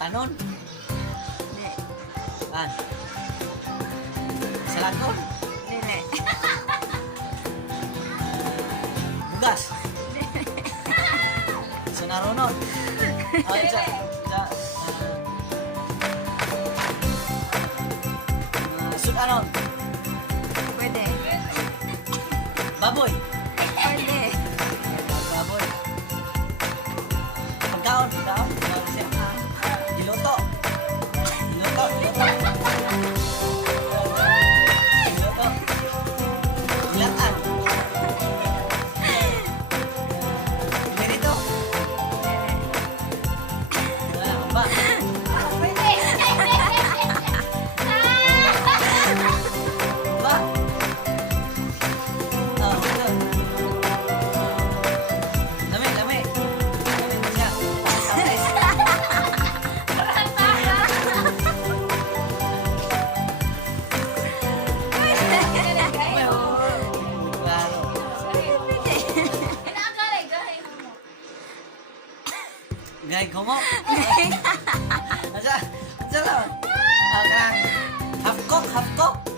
Tanon. Di. Ah. Salagon. Dili. Bugas. Sunarunod. Ay, sudanon. Pwede. Baboy. Pwede. Baboy. Pagkaon. Pagkaon siya. Giluto. Giluto. Gilatan. Merito. Ba? Ba? Betul. Lami. Lami siya. Tamis. Klaro. Gay ko mo. Asa lang. Half cook.